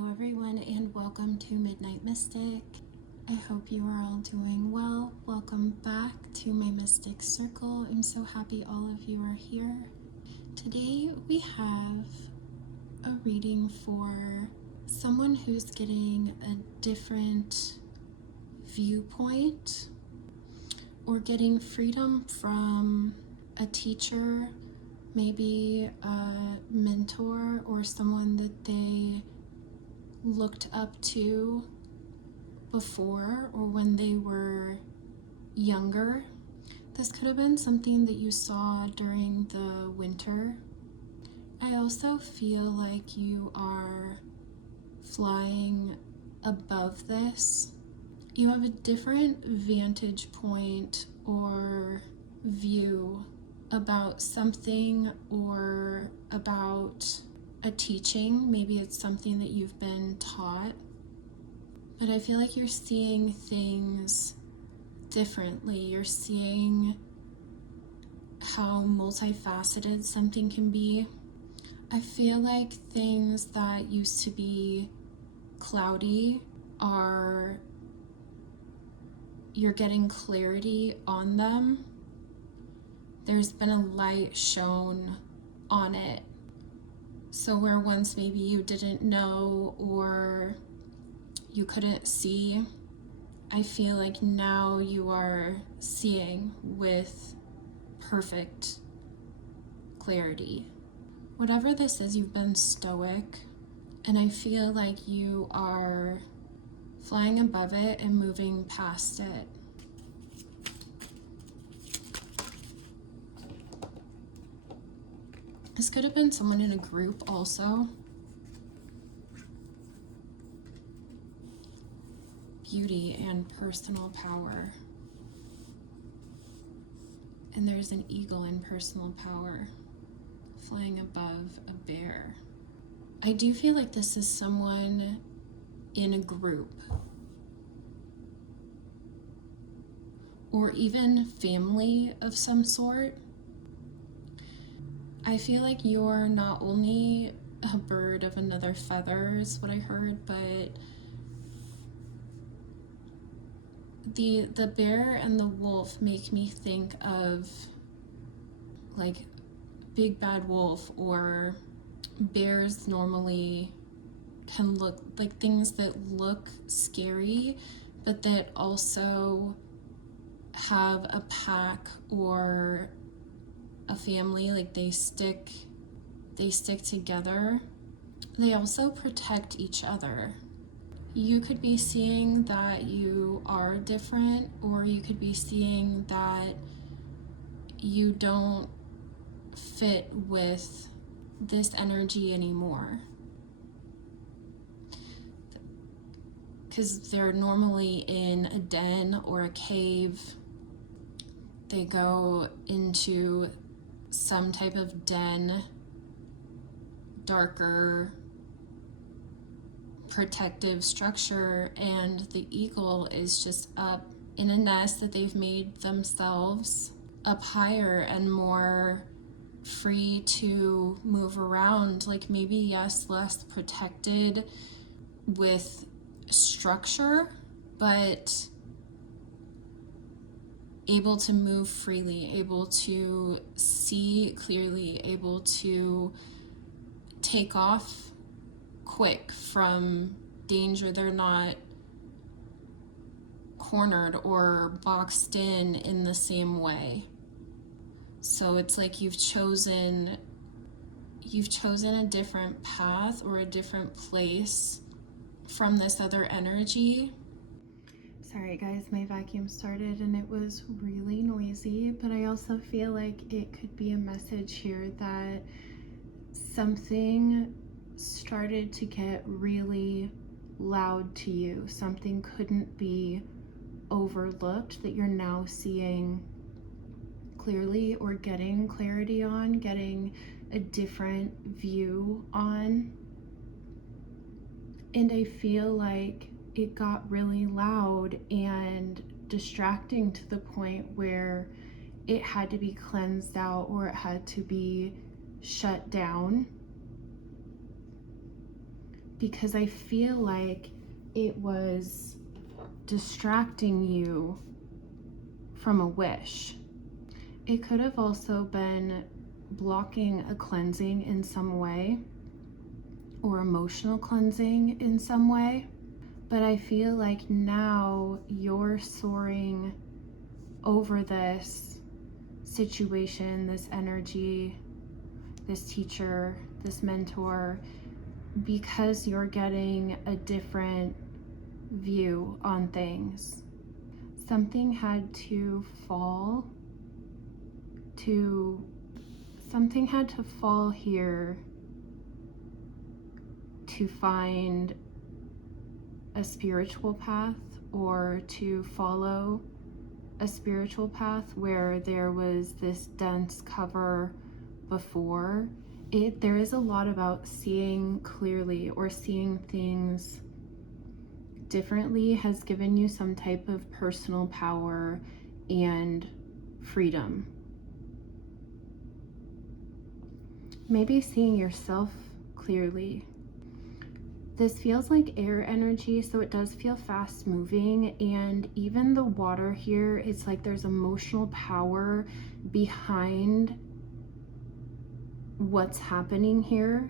Hello everyone and welcome to Midnight Mystic. I hope you are all doing well. Welcome back to my Mystic Circle. I'm so happy all of you are here. Today we have a reading for someone who's getting a different viewpoint or getting freedom from a teacher, maybe a mentor or someone that they looked up to before or when they were younger. This could have been something that you saw during the winter. I also feel like you are flying above this. You have a different vantage point or view about something or about a teaching. Maybe it's something that you've been taught, but I feel like you're seeing things differently. You're seeing how multifaceted something can be. I feel like things that used to be cloudy you're getting clarity on them. There's been a light shown on it. So where once maybe you didn't know or you couldn't see, I feel like now you are seeing with perfect clarity. Whatever this is, you've been stoic, and I feel like you are flying above it and moving past it. This could have been someone in a group also. Beauty and personal power. And there's an eagle in personal power flying above a bear. I do feel like this is someone in a group or even family of some sort. I feel like you're not only a bird of another feather is what I heard, but the bear and the wolf make me think of like big bad wolf, or bears normally can look like things that look scary but that also have a pack or a family, like they stick together. They also protect each other. You could be seeing that you are different, or you could be seeing that you don't fit with this energy anymore, because they're normally in a den or a cave. They go into some type of den, darker, protective structure, and the eagle is just up in a nest that they've made themselves, up higher and more free to move around, like maybe, yes, less protected with structure, but able to move freely, able to see clearly, able to take off quick from danger. They're not cornered or boxed in the same way. So it's like you've chosen a different path or a different place from this other energy. Sorry guys, my vacuum started and it was really noisy, but I also feel like it could be a message here that something started to get really loud to you. Something couldn't be overlooked that you're now seeing clearly, or getting clarity on, getting a different view on. And I feel like it got really loud and distracting to the point where it had to be cleansed out or it had to be shut down. because I feel like it was distracting you from a wish. It could have also been blocking a cleansing in some way, or emotional cleansing in some way. But I feel like now you're soaring over this situation, this energy, this teacher, this mentor, because you're getting a different view on things. Something had to fall here to find a spiritual path, or to follow a spiritual path where there was this dense cover before. There is a lot about seeing clearly or seeing things differently has given you some type of personal power and freedom. Maybe seeing yourself clearly. This feels like air energy, so it does feel fast moving, and even the water here, it's like there's emotional power behind what's happening here,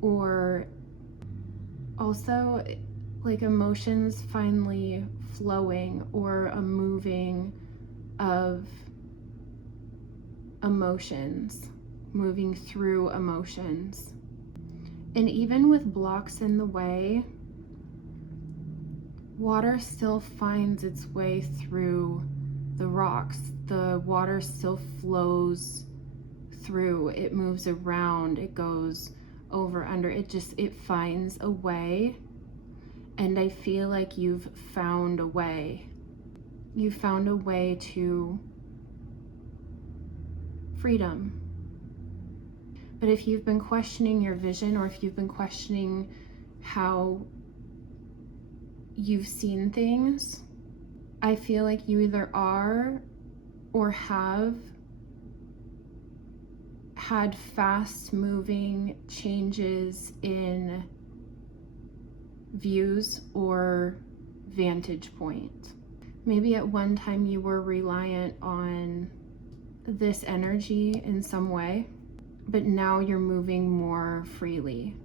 or also like emotions finally flowing, or a moving of emotions, moving through emotions. And even with blocks in the way, water still finds its way through the rocks. The water still flows through, it moves around, it goes over, under, it finds a way. And I feel like you've found a way. You found a way to freedom. But if you've been questioning your vision, or if you've been questioning how you've seen things, I feel like you either are or have had fast moving changes in views or vantage point. Maybe at one time you were reliant on this energy in some way, but now you're moving more freely.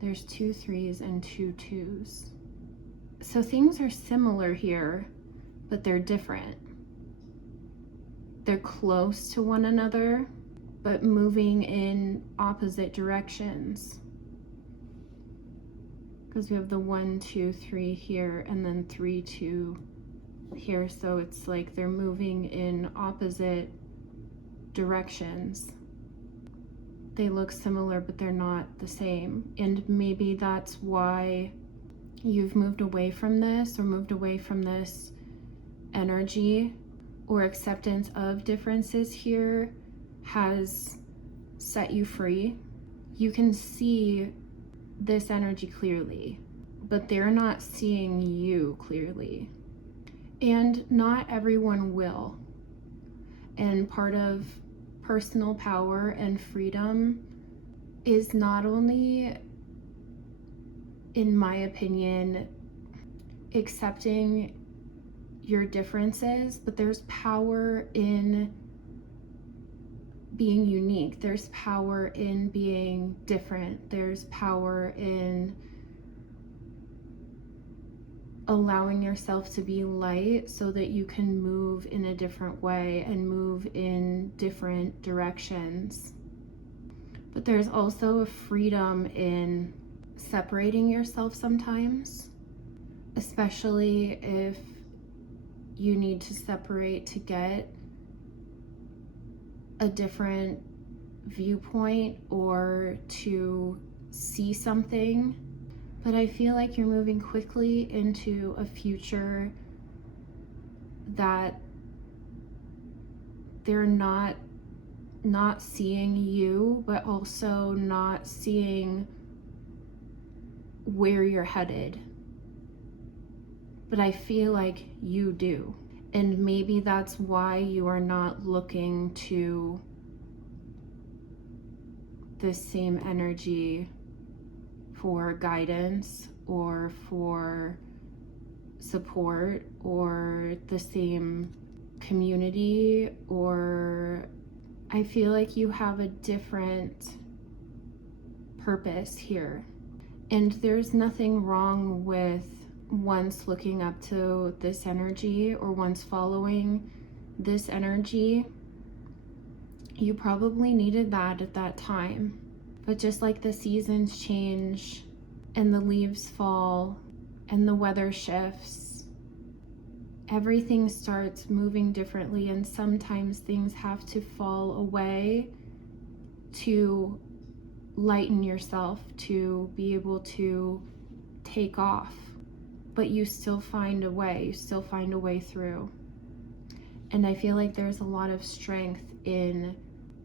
There's 2 3s and 2 2s. So things are similar here, but they're different. They're close to one another, but moving in opposite directions. Because we have the 1 2 3 here, and then 3 2 here. So it's like they're moving in opposite directions. They look similar, but they're not the same. And maybe that's why you've moved away from this, or moved away from this energy, or acceptance of differences here has set you free. You can see this energy clearly, but they're not seeing you clearly. And not everyone will. And part of personal power and freedom is not only, in my opinion, accepting your differences, but there's power in being unique. There's power in being different. There's power in allowing yourself to be light so that you can move in a different way and move in different directions. But there's also a freedom in separating yourself sometimes, especially if you need to separate to get a different viewpoint or to see something. But I feel like you're moving quickly into a future that they're not seeing you, but also not seeing where you're headed. But I feel like you do. And maybe that's why you are not looking to this same energy for guidance or for support or the same community, or I feel like you have a different purpose here. And there's nothing wrong with once looking up to this energy or once following this energy. You probably needed that at that time. But just like the seasons change and the leaves fall and the weather shifts, everything starts moving differently, and sometimes things have to fall away to lighten yourself, to be able to take off. But you still find a way, through. And I feel like there's a lot of strength in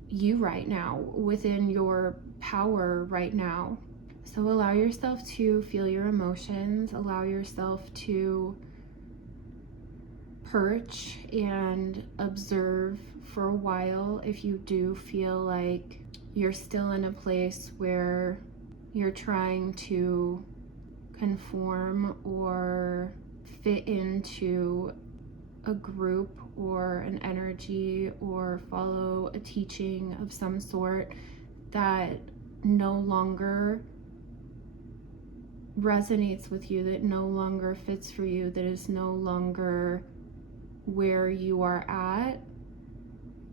you right now, within your power right now. So allow yourself to feel your emotions, allow yourself to perch and observe for a while if you do feel like you're still in a place where you're trying to conform or fit into a group or an energy or follow a teaching of some sort that no longer resonates with you, that no longer fits for you, that is no longer where you are at.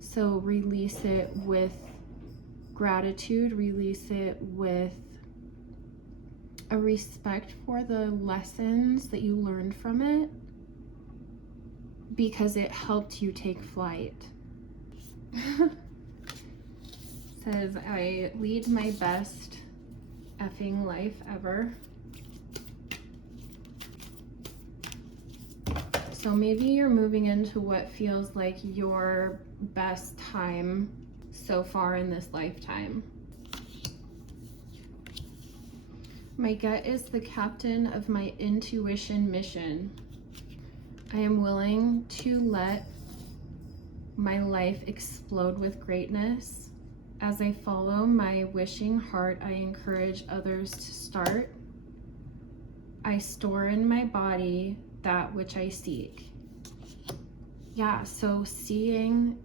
So release it with gratitude, release it with a respect for the lessons that you learned from it, because it helped you take flight. Says, I lead my best effing life ever. So maybe you're moving into what feels like your best time so far in this lifetime. My gut is the captain of my intuition mission. I am willing to let my life explode with greatness. As I follow my wishing heart, I encourage others to start. I store in my body that which I seek. Yeah, so seeing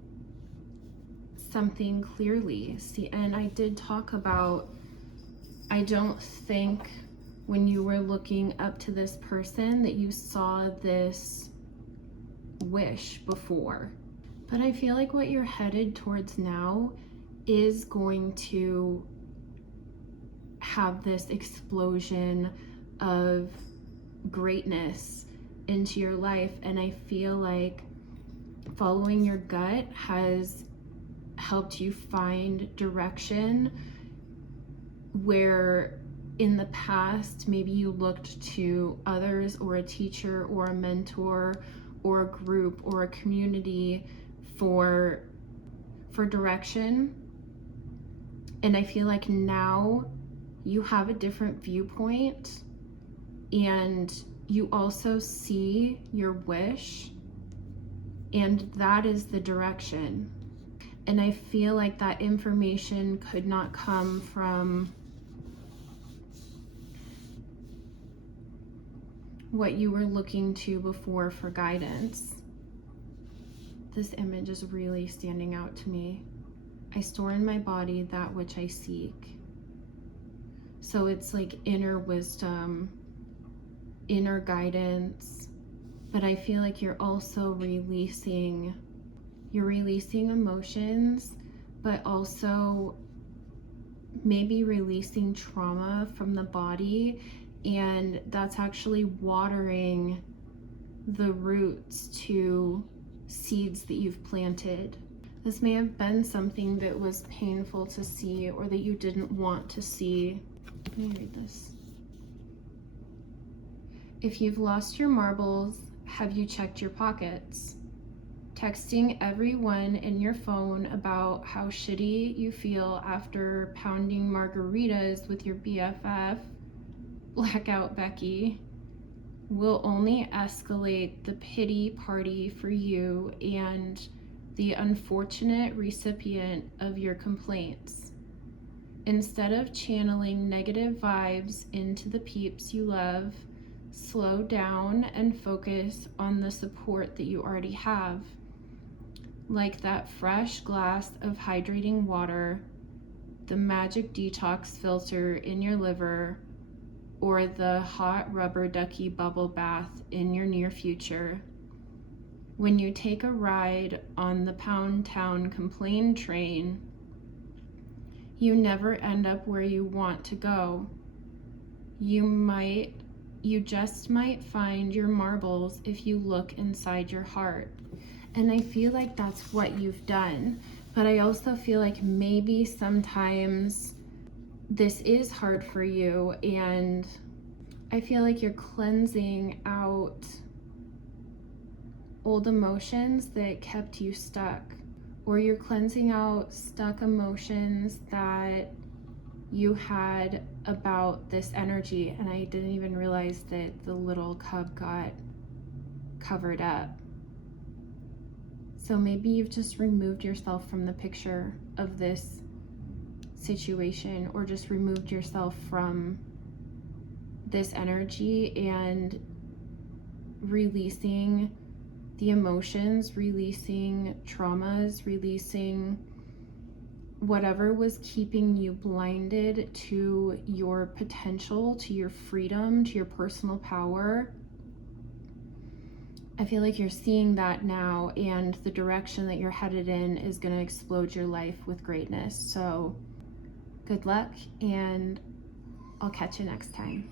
something clearly. And I did talk about, I don't think when you were looking up to this person that you saw this wish before. But I feel like what you're headed towards now is going to have this explosion of greatness into your life. And I feel like following your gut has helped you find direction where in the past maybe you looked to others or a teacher or a mentor or a group or a community for direction. And I feel like now you have a different viewpoint, and you also see your wish, and that is the direction. And I feel like that information could not come from what you were looking to before for guidance. This image is really standing out to me. I store in my body that which I seek. So it's like inner wisdom, inner guidance, but I feel like you're also releasing emotions, but also maybe releasing trauma from the body, and that's actually watering the roots to seeds that you've planted. This may have been something that was painful to see or that you didn't want to see. Let me read this. If you've lost your marbles, have you checked your pockets? Texting everyone in your phone about how shitty you feel after pounding margaritas with your BFF, Blackout Becky, will only escalate the pity party for you and the unfortunate recipient of your complaints. Instead of channeling negative vibes into the peeps you love, slow down and focus on the support that you already have, like that fresh glass of hydrating water, the magic detox filter in your liver, or the hot rubber ducky bubble bath in your near future. When you take a ride on the Pound Town complain train, you never end up where you want to go. You just might find your marbles if you look inside your heart. And I feel like that's what you've done. But I also feel like maybe sometimes this is hard for you, and I feel like you're cleansing out old emotions that kept you stuck, or you're cleansing out stuck emotions that you had about this energy. And I didn't even realize that the little cub got covered up. So maybe you've just removed yourself from the picture of this situation, or just removed yourself from this energy and releasing the emotions, releasing traumas, releasing whatever was keeping you blinded to your potential, to your freedom, to your personal power. I feel like you're seeing that now, and the direction that you're headed in is going to explode your life with greatness. So good luck, and I'll catch you next time.